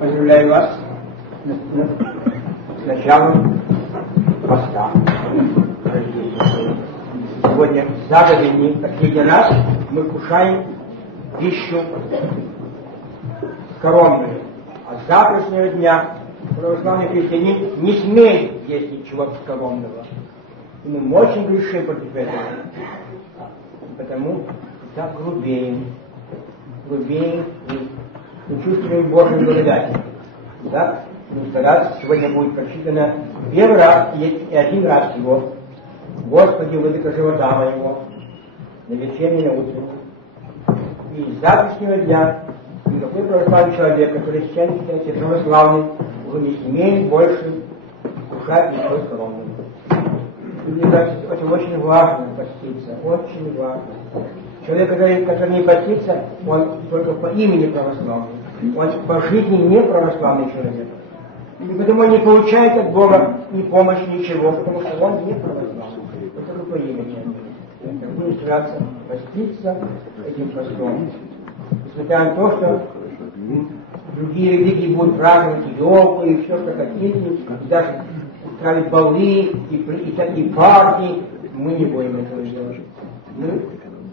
Поздравляю вас с началом поста. Сегодня заговение, последний раз мы кушаем пищу скоромную. А с завтрашнего дня православный христианин не смеет есть ничего скоромного. И мы очень грешим против этого. Потому так грубеем и чувствуем Божью благодать. Так, стараться сегодня будет прочитано первый раз и один раз всего. Господи, владыка живота моего, на вечерний, на утренний. И с завтрашнего дня никакой православный человек, который считается православным, уже не смеет больше кушать ничего скоромного. Это очень важно поститься, очень важно. Человек, который не постится, он только по имени православный. Он по жизни не православный человек. И потому он не получает от Бога ни помощи, ничего, потому что он не православный. Это только по имени. Будем стараться поститься этим постом. Несмотря на то, что другие религии будут праздновать елку и все, что хотите, и даже устраивать балы и всякие партии, мы не будем этого делать. Мы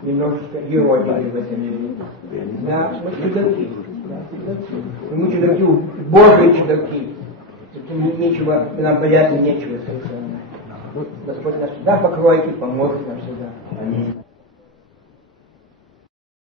немножечко еродили в этом мире. Да, мы чудаки. Мы чудаки, Божьи чудаки. Нечего, нам бояться нечего совершенно. Господь нас всегда покроет и поможет нам всегда. Аминь.